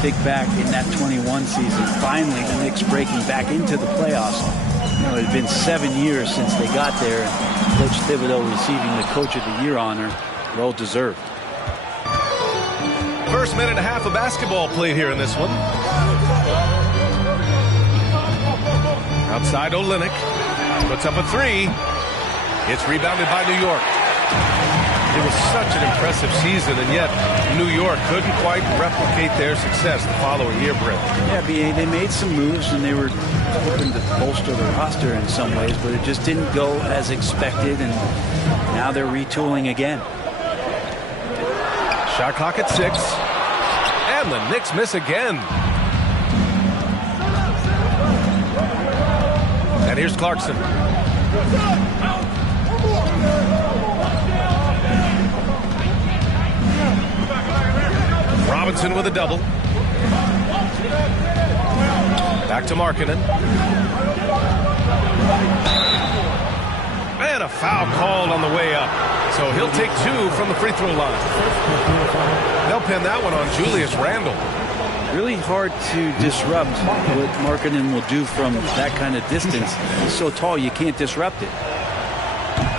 think back in that 21 season, finally the Knicks breaking back into the playoffs. You know, it had been 7 years since they got there, and Coach Thibodeau receiving the Coach of the Year honor, well deserved. First minute and a half of basketball played here in this one. Outside Olynyk puts up a three. It's rebounded by New York. It was such an impressive season, and yet New York couldn't quite replicate their success the following year, Brett. Yeah, B.A., they made some moves, and they were hoping to bolster the roster in some ways, but it just didn't go as expected, and now they're retooling again. Shot clock at 6, and the Knicks miss again. And here's Clarkson. Robinson with a double. Back to Markkanen. And a foul called on the way up. So he'll take 2 from the free throw line. They'll pin that one on Julius Randle. Really hard to disrupt what Markkanen will do from that kind of distance. He's so tall you can't disrupt it.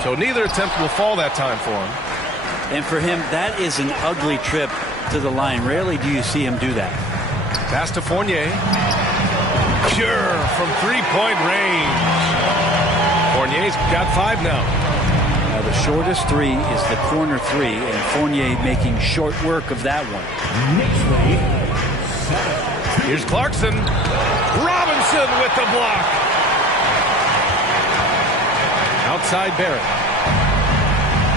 So neither attempt will fall that time for him. And for him, that is an ugly trip to the line. Rarely do you see him do that. Pass to Fournier. Pure from three-point range. Fournier's got 5 now. Now the shortest three is the corner three, and Fournier making short work of that one. Here's Clarkson. Robinson with the block. Outside Barrett.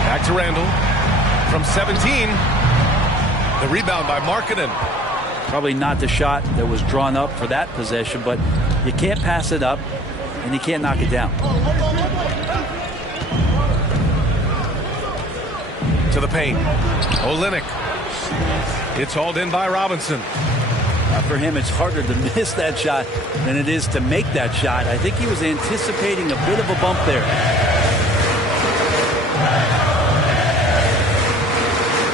Back to Randle. From 17. The rebound by Markkanen. Probably not the shot that was drawn up for that possession, but you can't pass it up, and you can't knock it down. To the paint. Olynyk. It's hauled in by Robinson. For him, it's harder to miss that shot than it is to make that shot. I think he was anticipating a bit of a bump there.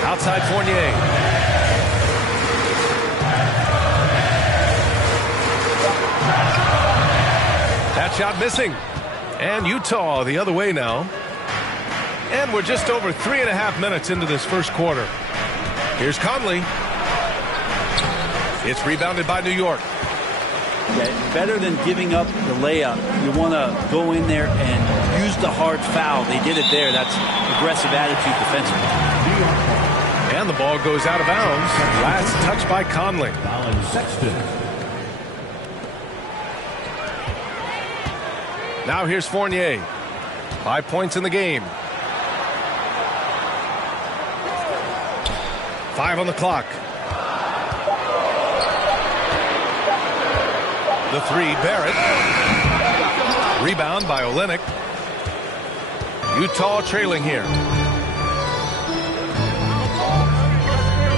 Outside Fournier. That shot missing. And Utah the other way now. And we're just over 3.5 minutes into this first quarter. Here's Conley. It's rebounded by New York. Yeah, better than giving up the layup. You want to go in there and use the hard foul. They did it there. That's aggressive attitude defensively. And the ball goes out of bounds. Last touch by Conley. Now here's Fournier. 5 points in the game. 5 on the clock. The three, Barrett. Rebound by Olynyk. Utah trailing here.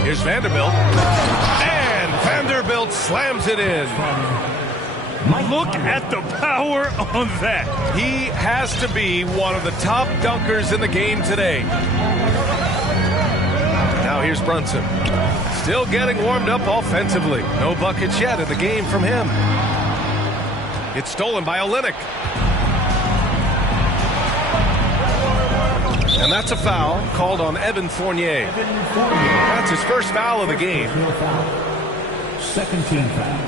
Here's Vanderbilt. And Vanderbilt slams it in. Look at the power on that. He has to be one of the top dunkers in the game today. Now here's Brunson. Still getting warmed up offensively. No buckets yet in the game from him. It's stolen by Olynyk. And that's a foul called on Evan Fournier. That's his first foul of the game. Second team foul.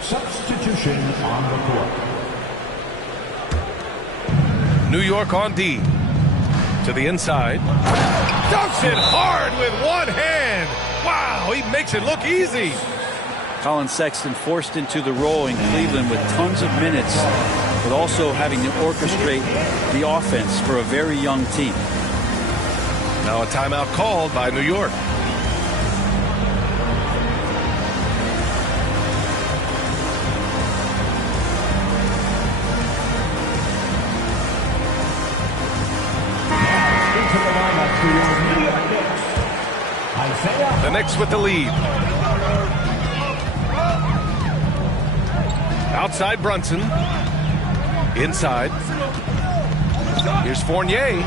Substitution on the court. New York on D. To the inside. Dunks it hard with one hand. Wow, he makes it look easy. Colin Sexton forced into the role in Cleveland with tons of minutes, but also having to orchestrate the offense for a very young team. Now a timeout called by New York. The Knicks with the lead. Outside Brunson. Inside. Here's Fournier.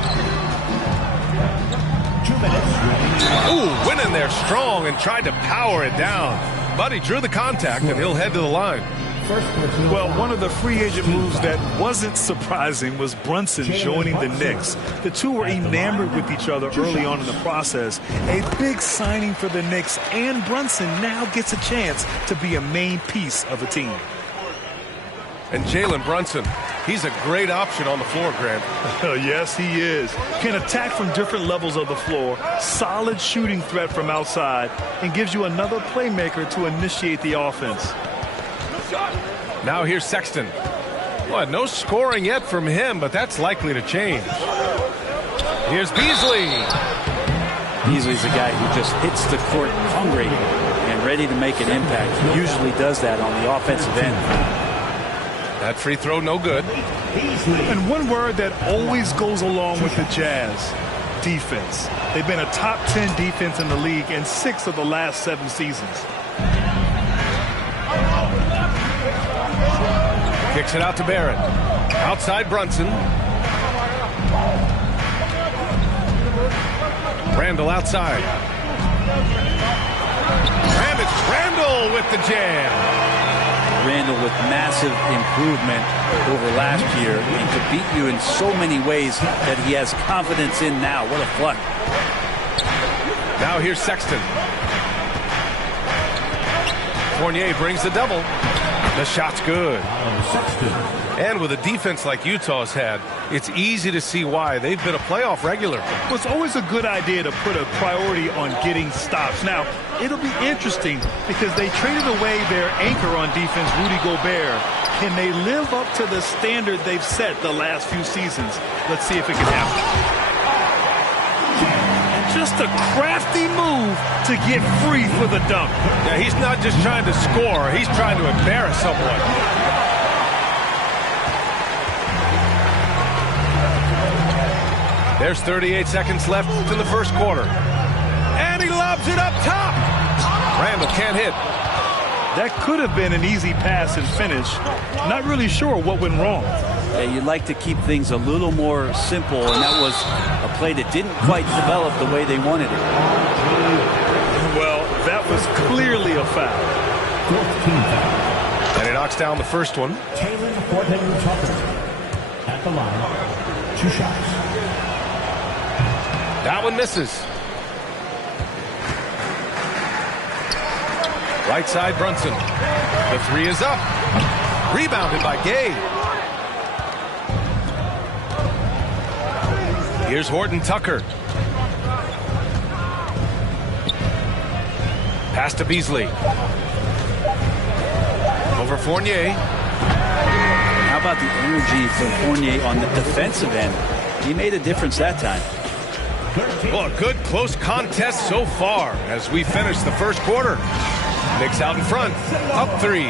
2 minutes. Ooh, went in there strong and tried to power it down. But he drew the contact, and he'll head to the line. Well, one of the free agent moves that wasn't surprising was Brunson joining the Knicks. The two were enamored with each other early on in the process. A big signing for the Knicks, and Brunson now gets a chance to be a main piece of a team. And Jalen Brunson, he's a great option on the floor, Grant. Yes, he is. Can attack from different levels of the floor, solid shooting threat from outside, and gives you another playmaker to initiate the offense. Now here's Sexton. Well, no scoring yet from him, but that's likely to change. Here's Beasley. Beasley's a guy who just hits the court hungry and ready to make an impact. He usually does that on the offensive end. That free throw no good. And one word that always goes along with the Jazz: defense. They've been a top 10 defense in the league in 6 of the last 7 seasons. Kicks it out to Barrett. Outside Brunson. Randall outside. And it's Randall with the jam. Randall with massive improvement over last year and to beat you in so many ways that he has confidence in now. What a flush. Now here's Sexton. Fournier brings the double. The shot's good. And with a defense like Utah's had, it's easy to see why they've been a playoff regular. Well, it's always a good idea to put a priority on getting stops. Now, it'll be interesting because they traded away their anchor on defense, Rudy Gobert. Can they live up to the standard they've set the last few seasons? Let's see if it can happen. Just a crafty move to get free for the dunk. Yeah, he's not just trying to score. He's trying to embarrass someone. There's 38 seconds left in the first quarter. And he lobs it up top. Randall can't hit. That could have been an easy pass and finish. Not really sure what went wrong. Yeah, you'd like to keep things a little more simple, and that was a play that didn't quite develop the way they wanted it. Well, that was clearly a foul. And he knocks down the first one. Taylor Horton-Tucker at the line. 2 shots. That one misses. Right side Brunson. The 3 is up. Rebounded by Gay. Here's Horton-Tucker. Pass to Beasley. Over Fournier. How about the energy from Fournier on the defensive end? He made a difference that time. Well, a good close contest so far as we finish the first quarter. Knicks out in front, up 3.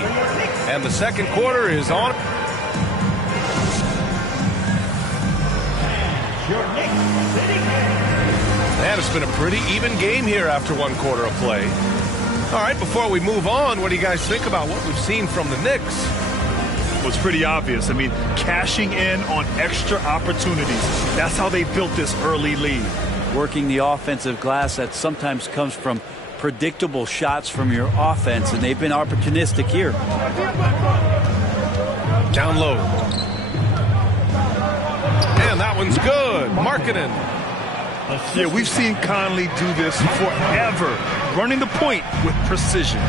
And the second quarter is on. And it's been a pretty even game here after 1 quarter of play. All right, before we move on, what do you guys think about what we've seen from the Knicks? Well, it's pretty obvious. I mean, cashing in on extra opportunities. That's how they built this early lead. Working the offensive glass that sometimes comes from predictable shots from your offense, and they've been opportunistic here. Down low. And that one's good. Markkanen. Yeah, we've seen Conley do this forever, running the point with precision.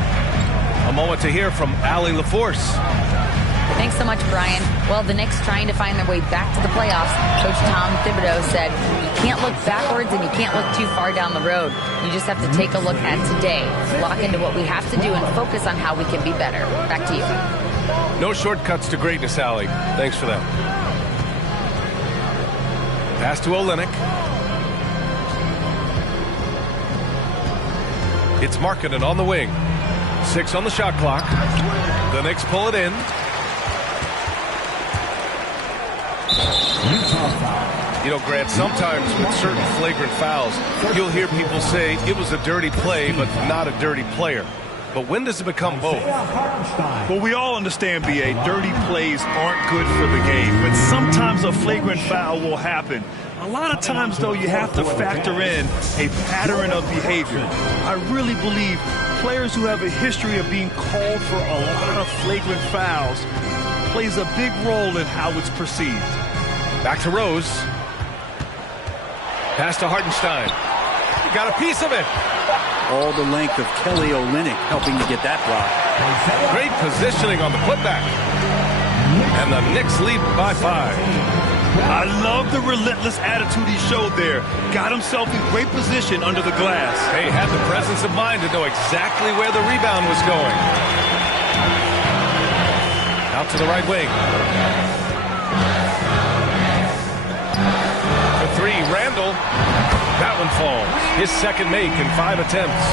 A moment to hear from Allie LaForce. Thanks so much, Brian. Well, the Knicks trying to find their way back to the playoffs. Coach Tom Thibodeau said, you can't look backwards and you can't look too far down the road. You just have to take a look at today, lock into what we have to do, and focus on how we can be better. Back to you. No shortcuts to greatness, Allie. Thanks for that. Pass to Olynyk. It's Markkanen on the wing. 6 on the shot clock. The Knicks pull it in. You know, Grant, sometimes with certain flagrant fouls, you'll hear people say it was a dirty play, but not a dirty player. But when does it become both? Well, we all understand, B.A., dirty plays aren't good for the game, but sometimes a flagrant foul will happen. A lot of times, though, you have to factor in a pattern of behavior. I really believe players who have a history of being called for a lot of flagrant fouls plays a big role in how it's perceived. Back to Rose. Pass to Hartenstein. He got a piece of it. All the length of Kelly Olynyk helping to get that block. Great positioning on the putback. And the Knicks lead by 5. I love the relentless attitude he showed there. Got himself in great position under the glass. He had the presence of mind to know exactly where the rebound was going. Out to the right wing. For 3, Randall. That one falls. His second make in 5 attempts.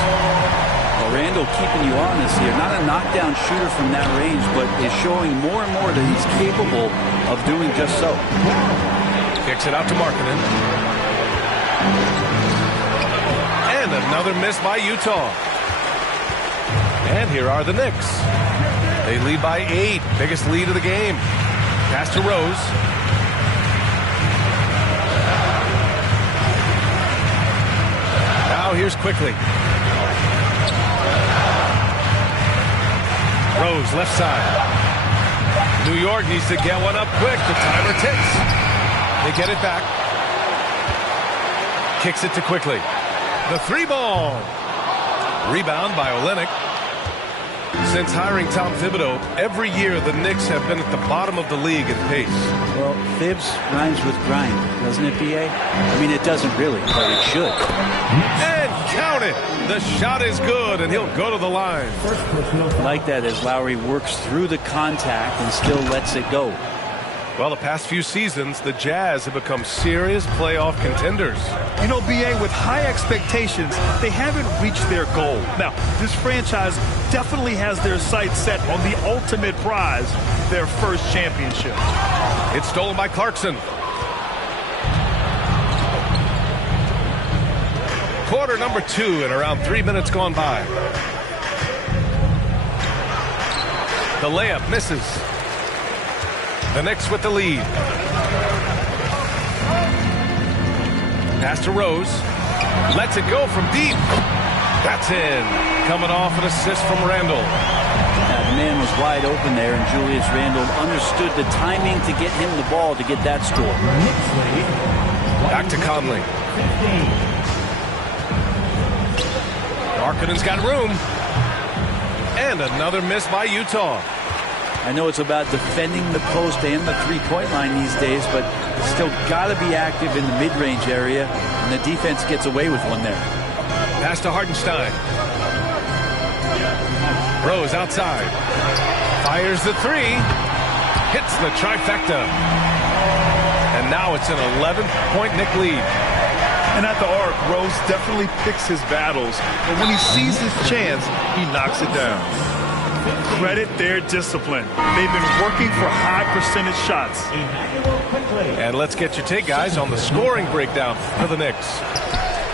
Well, Randall keeping you honest here. Not a knockdown shooter from that range, but is showing more and more that he's capable of doing just so. Kicks it out to Markkanen. And another miss by Utah. And here are the Knicks. They lead by 8. Biggest lead of the game. Pass to Rose. Now here's Quickly. Rose left side. New York needs to get one up quick. The timer ticks. They get it back. Kicks it to Quickly. The 3-ball. Rebound by Olynyk. Since hiring Tom Thibodeau, every year the Knicks have been at the bottom of the league in pace. Well, Thibs rhymes with grind, doesn't it, B.A.? I mean, it doesn't really, but it should. And count it. The shot is good, and he'll go to the line. I like that as Lowry works through the contact and still lets it go. Well, the past few seasons, the Jazz have become serious playoff contenders. You know, B.A., with high expectations, they haven't reached their goal. Now, this franchise definitely has their sights set on the ultimate prize, their first championship. It's stolen by Clarkson. Quarter number 2 and around 3 minutes gone by. The layup misses. The Knicks with the lead. Pass to Rose. Lets it go from deep. That's in. Coming off an assist from Randall. The man was wide open there, and Julius Randle understood the timing to get him the ball to get that score. Back to Conley. Markkanen's got room. And another miss by Utah. I know it's about defending the post and the three-point line these days, but still got to be active in the mid-range area, and the defense gets away with one there. Pass to Hartenstein. Rose outside. Fires the 3. Hits the trifecta. And now it's an 11-point Knick lead. And at the arc, Rose definitely picks his battles, but when he sees his chance, he knocks it down. Credit their discipline. They've been working for high percentage shots. And let's get your take, guys, on the scoring breakdown for the Knicks.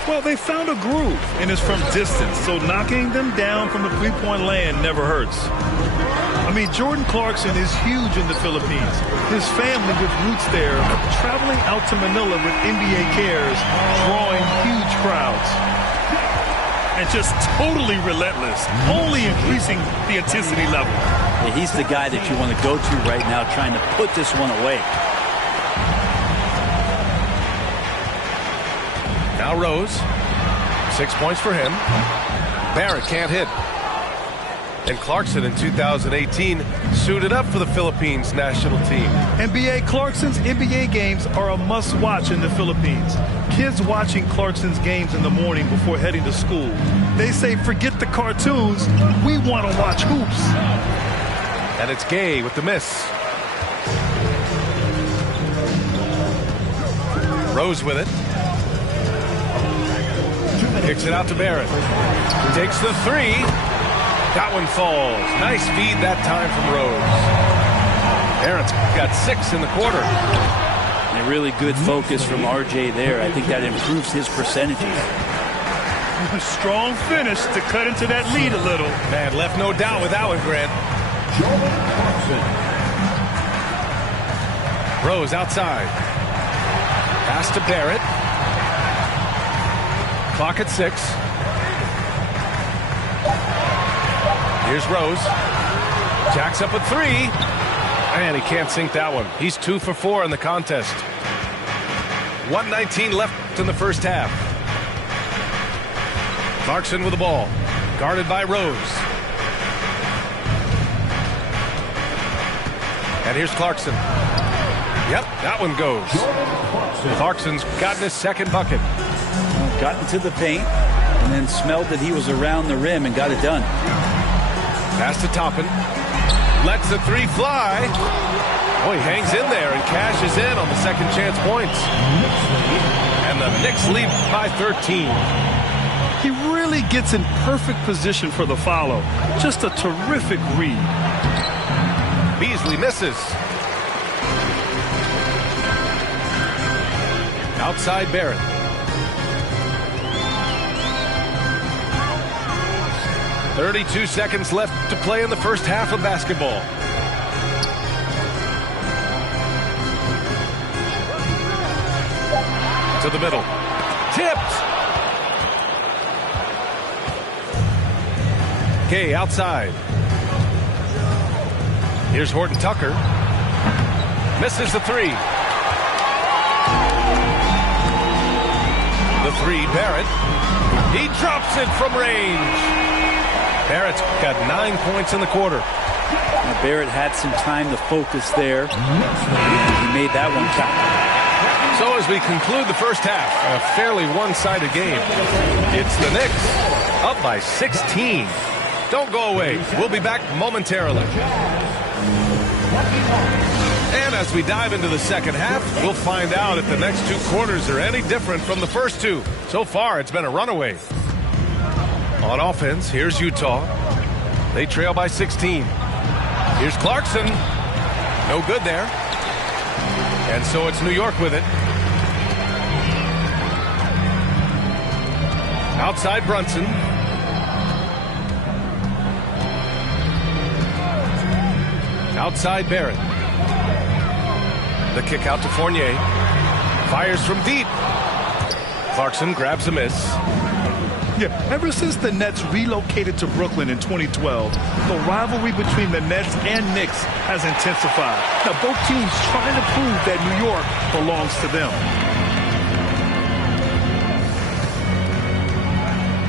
Well, they found a groove, and it's from distance, so knocking them down from the three-point land never hurts. I mean, Jordan Clarkson is huge in the Philippines. His family with roots there, traveling out to Manila with NBA cares, drawing huge crowds. And just totally relentless, only increasing the intensity level. Yeah, he's the guy that you want to go to right now, trying to put this one away. Now Rose. 6 points for him. Barrett can't hit. And Clarkson in 2018 suited up for the Philippines national team. NBA Clarkson's NBA games are a must-watch in the Philippines. Kids watching Clarkson's games in the morning before heading to school. They say, forget the cartoons, we want to watch hoops. And it's Gay with the miss. Rose with it. Kicks it out to Barrett. Takes the 3. That one falls. Nice feed that time from Rose. Barrett's got 6 in the quarter. And a really good focus from RJ there. I think that improves his percentages. A strong finish to cut into that lead a little. Man, left no doubt with that one, Grant. Rose outside. Pass to Barrett. Clock at 6. Here's Rose. Jacks up a 3. And he can't sink that one. He's 2 for 4 in the contest. 1:19 left in the first half. Clarkson with the ball. Guarded by Rose. And here's Clarkson. Yep, that one goes. Clarkson's gotten his second bucket. Got into the paint and then smelled that he was around the rim and got it done. Pass to Toppin. Lets the 3 fly. Oh, he hangs in there and cashes in on the second chance points. And the Knicks lead by 13. He really gets in perfect position for the follow. Just a terrific read. Beasley misses. Outside Barrett. .32 seconds left to play in the first half of basketball. To the middle. Tipped. Kay outside. Here's Horton Tucker. Misses the 3. The 3, Barrett. He drops it from range. Barrett's got 9 points in the quarter. Now Barrett had some time to focus there. He made that one count. So as we conclude the first half, a fairly one-sided game. It's the Knicks up by 16. Don't go away. We'll be back momentarily. And as we dive into the second half, we'll find out if the next 2 quarters are any different from the first 2. So far, it's been a runaway. On offense, here's Utah. They trail by 16. Here's Clarkson. No good there. And so it's New York with it. Outside Brunson. Outside Barrett. The kick out to Fournier. Fires from deep. Clarkson grabs a miss. Yeah, ever since the Nets relocated to Brooklyn in 2012, the rivalry between the Nets and Knicks has intensified. Now, both teams trying to prove that New York belongs to them.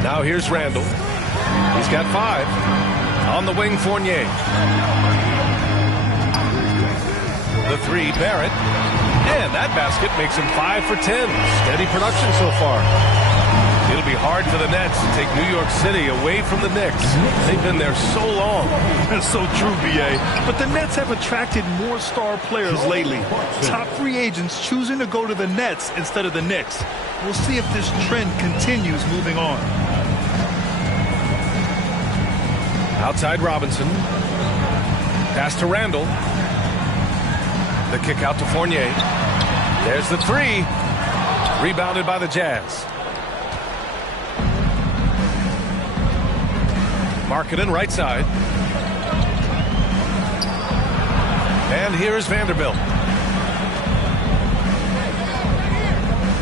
Now here's Randall. He's got 5. On the wing, Fournier. The 3, Barrett. And that basket makes him 5 for 10. Steady production so far. It'll be hard for the Nets to take New York City away from the Knicks. They've been there so long. That's so true, B.A. But the Nets have attracted more star players lately. Top free agents choosing to go to the Nets instead of the Knicks. We'll see if this trend continues moving on. Outside Robinson. Pass to Randall. The kick out to Fournier. There's the 3. Rebounded by the Jazz. Markkanen right side. And here's Vanderbilt.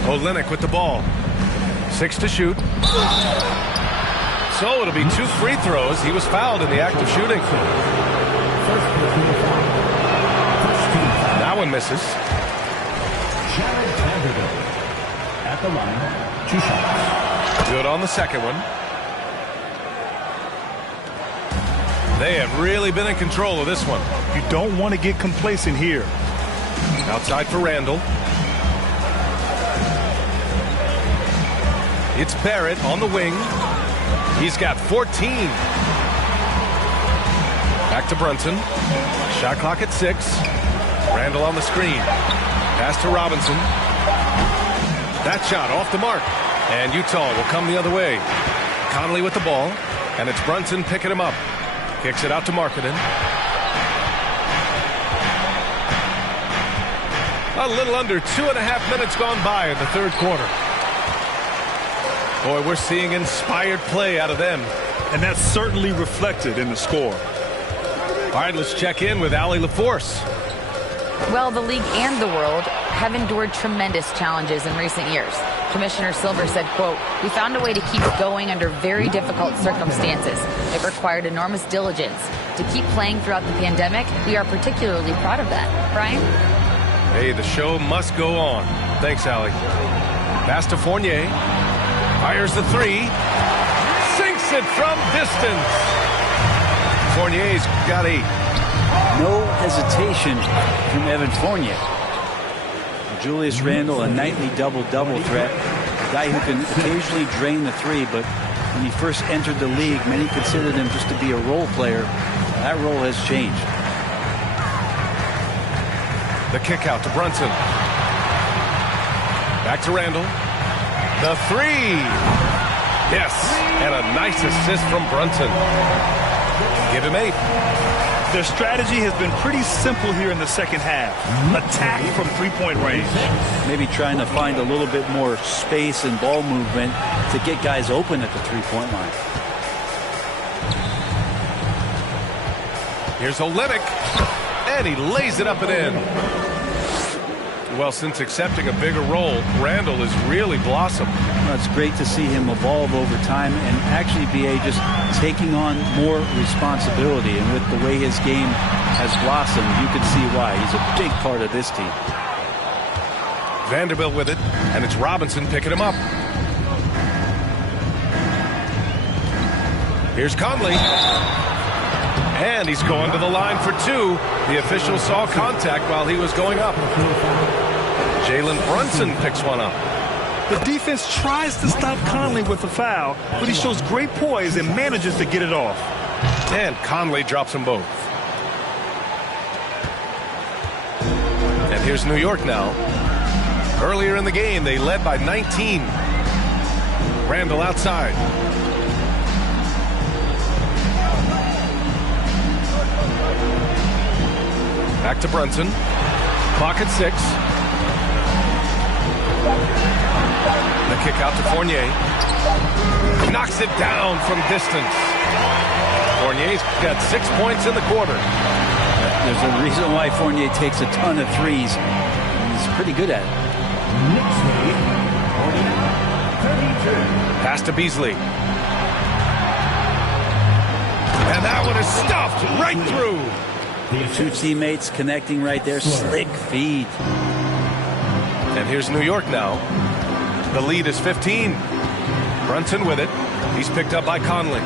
Olynyk with the ball. 6 to shoot. So it'll be 2 free throws. He was fouled in the act of shooting. That one misses. Jared Vanderbilt at the line, 2 shots. Good on the second one. They have really been in control of this one. You don't want to get complacent here. Outside for Randall. It's Barrett on the wing. He's got 14. Back to Brunson. Shot clock at 6. Randall on the screen. Pass to Robinson. That shot off the mark. And Utah will come the other way. Conley with the ball. And it's Brunson picking him up. Kicks it out to Markkanen. A little under 2.5 minutes gone by in the third quarter. Boy, we're seeing inspired play out of them. And that's certainly reflected in the score. All right, let's check in with Allie LaForce. Well, the league and the world have endured tremendous challenges in recent years. Commissioner Silver said, quote, "We found a way to keep going under very difficult circumstances. It required enormous diligence. To keep playing throughout the pandemic, we are particularly proud of that." Brian? Hey, the show must go on. Thanks, Allie. Pass to Fournier. Fires the three. Sinks it from distance. Fournier's got 8. No hesitation from Evan Fournier. Julius Randle, a nightly double-double threat. A guy who can occasionally drain the three, but when he first entered the league, many considered him just to be a role player. That role has changed. The kick out to Brunson. Back to Randle. The three. Yes, and a nice assist from Brunson. Give him 8. Their strategy has been pretty simple here in the second half. Attack from three-point range. Maybe trying to find a little bit more space and ball movement to get guys open at the three-point line. Here's Olynyk, and he lays it up and in. Well, since accepting a bigger role, Randle has really blossomed. Well, it's great to see him evolve over time and actually be just taking on more responsibility. And with the way his game has blossomed, you can see why. He's a big part of this team. Vanderbilt with it, and it's Robinson picking him up. Here's Conley. And he's going to the line for 2. The official saw contact while he was going up. Jalen Brunson picks one up. The defense tries to stop Conley with a foul, but he shows great poise and manages to get it off. And Conley drops them both. And here's New York now. Earlier in the game, they led by 19. Randle outside. Back to Brunson. Clock at 6. The kick out to Fournier. Knocks it down from distance. Fournier's got 6 points in the quarter. There's a reason why Fournier takes a ton of threes. He's pretty good at it. Pass to Beasley. And that one is stuffed right through. Two teammates connecting right there. Slick feed. And here's New York now. The lead is 15. Brunson with it. He's picked up by Conley.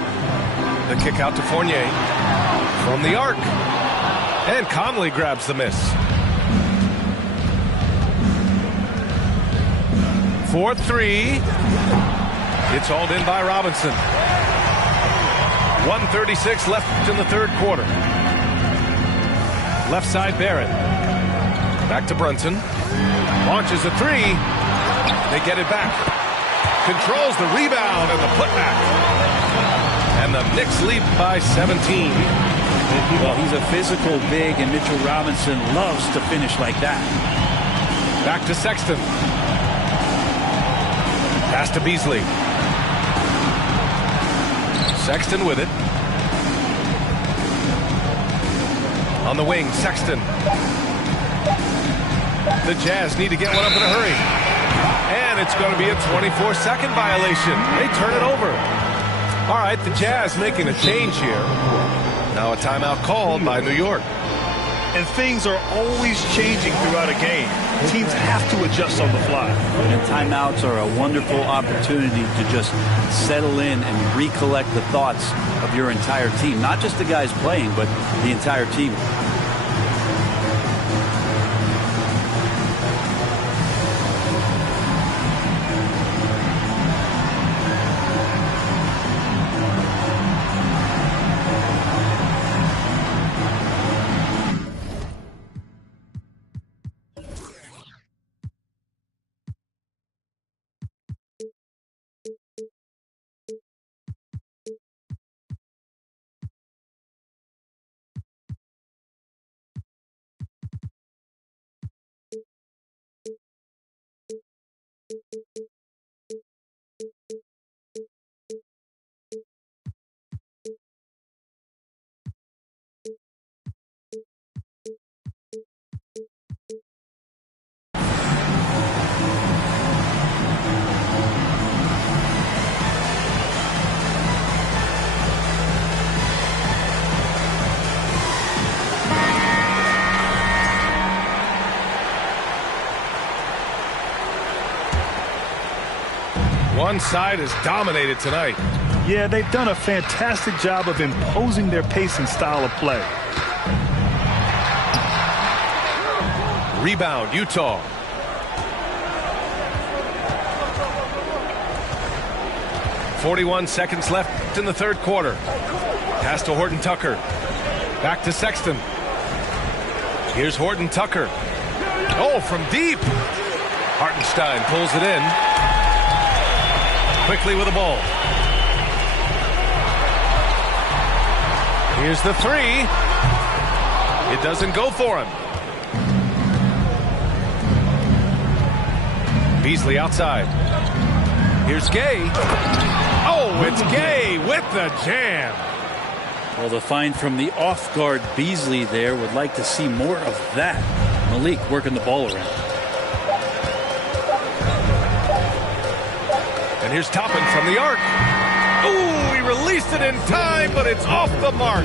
The kick out to Fournier. From the arc. And Conley grabs the miss. 4-3. It's hauled in by Robinson. 1:36 left in the third quarter. Left side Barrett. Back to Brunson. Launches a three. They get it back. Controls the rebound and the putback. And the Knicks lead by 17. Well, he's a physical big, and Mitchell Robinson loves to finish like that. Back to Sexton. Pass to Beasley. Sexton with it. On the wing, Sexton. The Jazz need to get one up in a hurry. And it's going to be a 24-second violation. They turn it over. All right, the Jazz making a change here. Now a timeout called by New York. And things are always changing throughout a game. Teams have to adjust on the fly. And timeouts are a wonderful opportunity to just settle in and recollect the thoughts of your entire team. Not just the guys playing, but the entire team. One side is dominated tonight. Yeah, they've done a fantastic job of imposing their pace and style of play. Rebound, Utah. .41 seconds left in the third quarter. Pass to Horton Tucker. Back to Sexton. Here's Horton Tucker. Oh, from deep. Hartenstein pulls it in. Quickly with the ball. Here's the three. It doesn't go for him. Beasley outside. Here's Gay. Oh, it's Gay with the jam. Well, the find from the off-guard Beasley there. Would like to see more of that. Malik working the ball around. And here's Toppin from the arc. Ooh, he released it in time, but it's off the mark.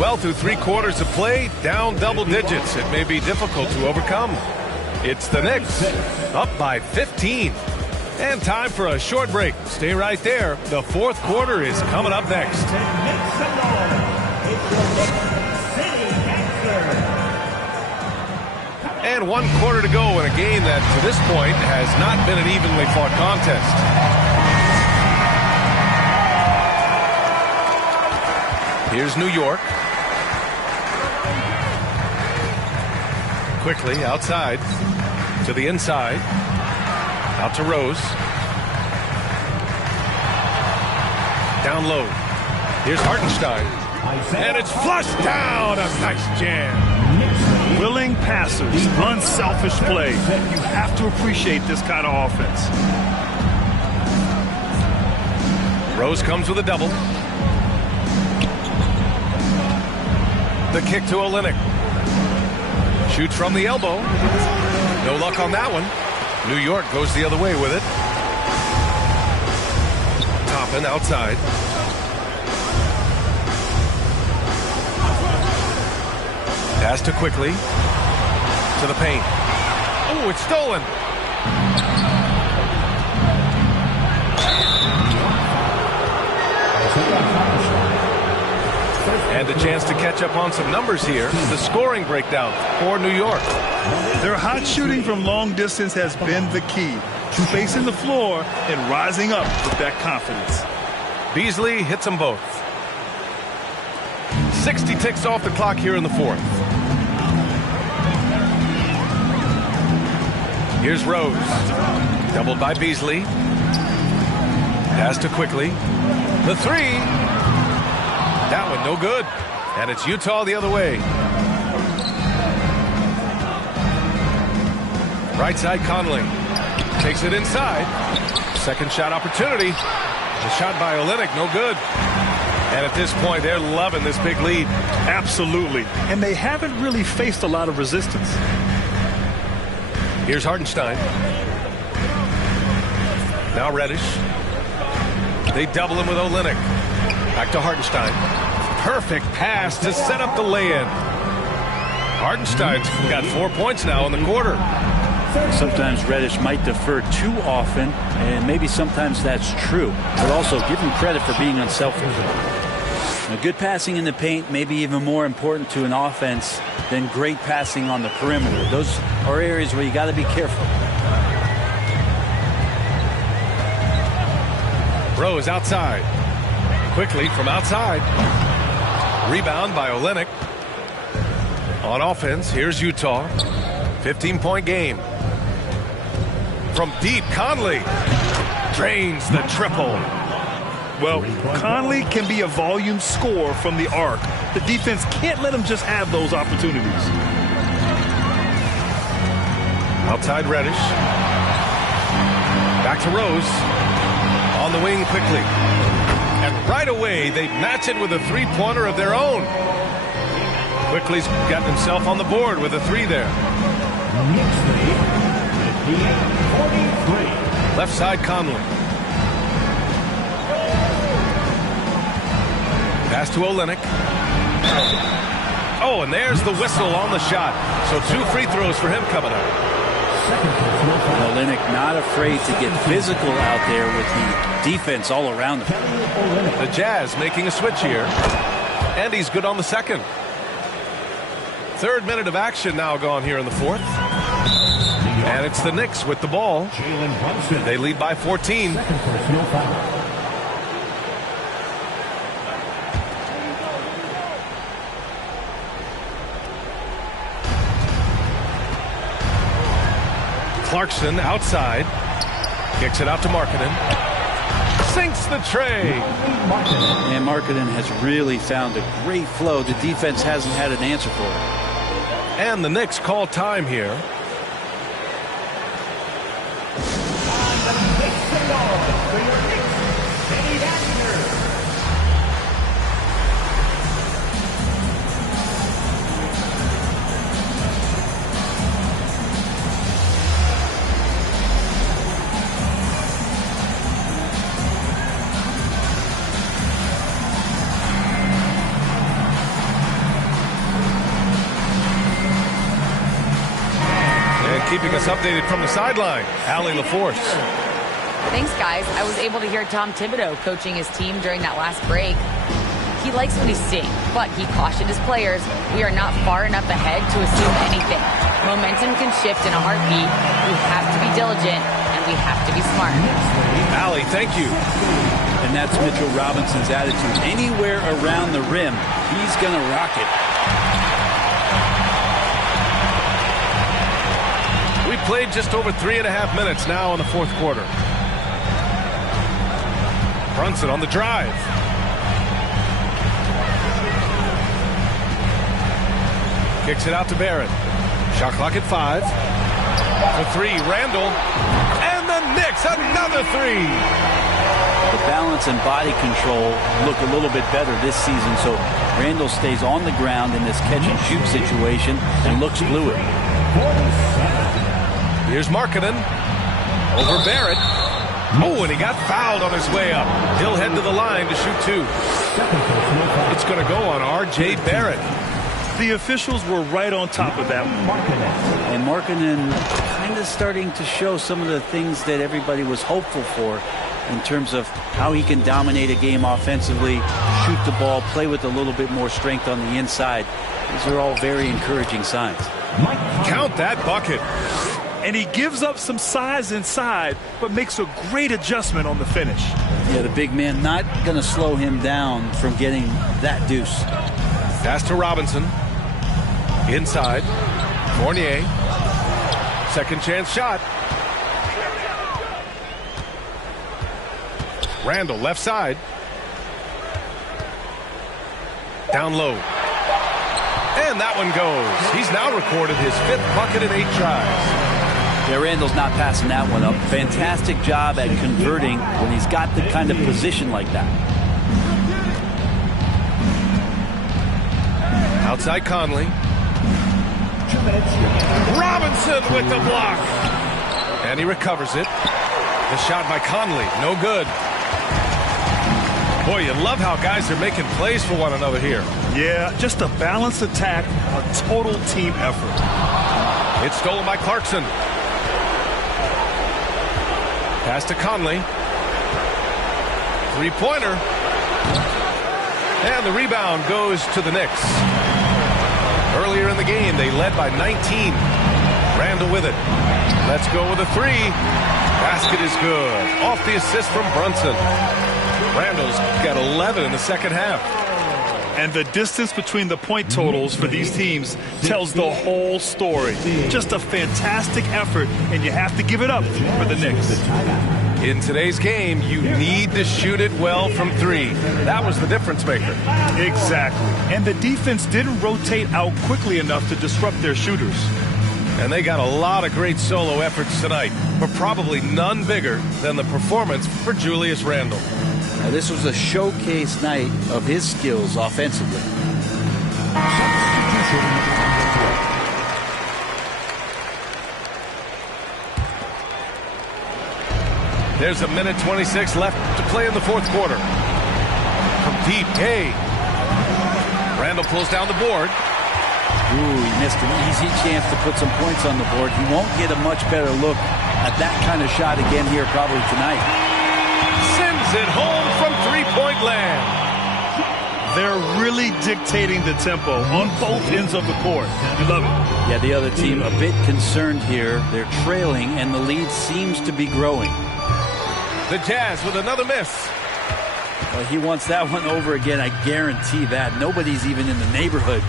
Well, through 3 quarters of play, down double digits. It may be difficult to overcome. It's the Knicks, up by 15. And time for a short break. Stay right there. The fourth quarter is coming up next. And 1 quarter to go in a game that, to this point, has not been an evenly fought contest. Here's New York. Quickly outside to the inside. Out to Rose. Down low. Here's Hartenstein. And it's flushed down. A nice jam. Willing passers, unselfish play. You have to appreciate this kind of offense. Rose comes with a double. The kick to Olynyk. Shoots from the elbow. No luck on that one. New York goes the other way with it. Toppin outside. Pass to Quickly. To the paint. Oh, it's stolen. And a chance to catch up on some numbers here. The scoring breakdown for New York. Their hot shooting from long distance has been the key. Spacing the floor and rising up with that confidence. Beasley hits them both. 60 ticks off the clock here in the fourth. Here's Rose. Doubled by Beasley. Pass to Quickly. The three. That one no good. And it's Utah the other way. Right side Conley. Takes it inside. Second shot opportunity. The shot by Olynyk, no good. And at this point, they're loving this big lead. Absolutely. And they haven't really faced a lot of resistance. Here's Hartenstein. Now Reddish. They double him with Olynyk. Back to Hartenstein. Perfect pass to set up the lay-in. Hartenstein's got 4 points now in the quarter. Sometimes Reddish might defer too often, and maybe sometimes that's true. But also give him credit for being unselfish. Now, good passing in the paint may be even more important to an offense than great passing on the perimeter. Those are areas where you got to be careful. Rose outside. Quickly from outside. Rebound by Olynyk. On offense, here's Utah. 15-point game. From deep, Conley drains the triple. Well, Conley can be a volume scorer from the arc. The defense can't let him just have those opportunities. Outside Reddish. Back to Rose. On the wing quickly. And right away, they match it with a three-pointer of their own. Quickly's got himself on the board with a three there. Left side Conley. Pass to Olynyk. Oh, and there's the whistle on the shot. So 2 free throws for him coming up. Olynyk not afraid to get physical out there with the defense all around him. The Jazz making a switch here. And he's good on the second. Third minute of action now gone here in the fourth. And it's the Knicks with the ball. They lead by 14. Clarkson outside. Kicks it out to Markkanen. Sinks the tray. And Markkanen has really found a great flow. The defense hasn't had an answer for it. And the Knicks call time here. Keeping us updated from the sideline, Allie LaForce. Thanks, guys. I was able to hear Tom Thibodeau coaching his team during that last break. He likes what he's seeing, but he cautioned his players, we are not far enough ahead to assume anything. Momentum can shift in a heartbeat. We have to be diligent, and we have to be smart. Allie, thank you. And that's Mitchell Robinson's attitude. Anywhere around the rim, he's going to rock it. We played just over 3.5 minutes now in the fourth quarter. Brunson on the drive. Kicks it out to Barrett. Shot clock at 5. For 3, Randall. And the Knicks, another 3. The balance and body control look a little bit better this season, so Randall stays on the ground in this catch-and-shoot situation and looks fluid. Here's Markkanen over Barrett. Oh, and he got fouled on his way up. He'll head to the line to shoot 2. It's going to go on R.J. Barrett. The officials were right on top of that one. And Markkanen kind of starting to show some of the things that everybody was hopeful for in terms of how he can dominate a game offensively, shoot the ball, play with a little bit more strength on the inside. These are all very encouraging signs. Count that bucket. And he gives up some size inside, but makes a great adjustment on the finish. Yeah, the big man not going to slow him down from getting that deuce. Pass to Robinson. Inside. Fournier. Second chance shot. Randall left side. Down low. And that one goes. He's now recorded his 5th bucket in 8 tries. Yeah, Randall's not passing that one up. Fantastic job at converting when he's got the kind of position like that. Outside Conley. Robinson with the block. And he recovers it. The shot by Conley. No good. Boy, you love how guys are making plays for one another here. Yeah, just a balanced attack, a total team effort. It's stolen by Clarkson. Pass to Conley. 3-pointer. And the rebound goes to the Knicks. Earlier in the game, they led by 19. Randall with it. Let's go with a 3. Basket is good. Off the assist from Brunson. Randall's got 11 in the second half. And the distance between the point totals for these teams tells the whole story. Just a fantastic effort, and you have to give it up for the Knicks. In today's game, you need to shoot it well from 3. That was the difference maker. Exactly. And the defense didn't rotate out quickly enough to disrupt their shooters. And they got a lot of great solo efforts tonight, but probably none bigger than the performance for Julius Randle. Now, this was a showcase night of his skills offensively. There's a minute 26 left to play in the fourth quarter. From deep, Hay. Randall pulls down the board. Ooh, he missed an easy chance to put some points on the board. He won't get a much better look at that kind of shot again here probably tonight. Sends it home from three-point land. They're really dictating the tempo on both ends of the court. You love it. Yeah, the other team a bit concerned here. They're trailing, and the lead seems to be growing. The Jazz with another miss. Well, he wants that one over again, I guarantee that. Nobody's even in the neighborhood.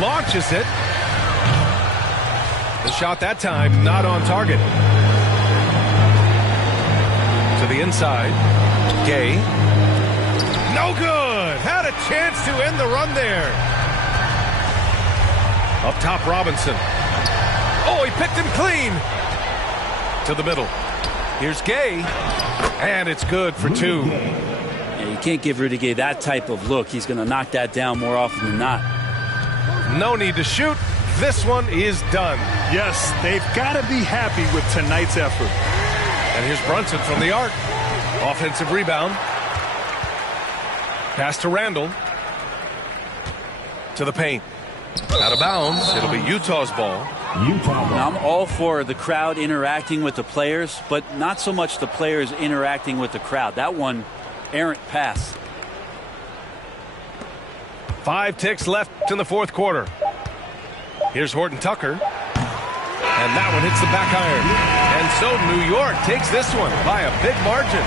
Launches it. The shot that time not on target. To the inside. Gay. No good. Had a chance to end the run there. Up top, Robinson. Oh, he picked him clean. To the middle. Here's Gay. And it's good for two. Yeah, you can't give Rudy Gay that type of look. He's going to knock that down more often than not. No need to shoot. This one is done. Yes, they've got to be happy with tonight's effort. And here's Brunson from the arc. Offensive rebound. Pass to Randall. To the paint. Out of bounds. It'll be Utah's ball. Now, I'm all for the crowd interacting with the players, but not so much the players interacting with the crowd. That one, errant pass. 5 ticks left in the fourth quarter. Here's Horton Tucker. And that one hits the back iron. And so New York takes this one by a big margin.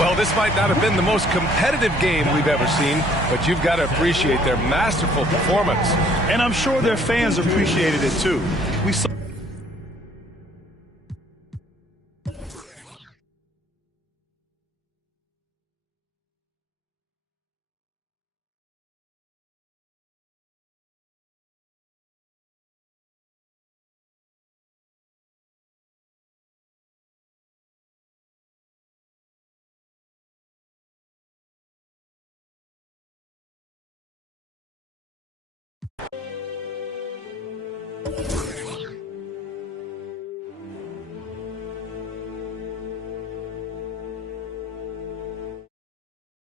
Well, this might not have been the most competitive game we've ever seen, but you've got to appreciate their masterful performance. And I'm sure their fans appreciated it too. We saw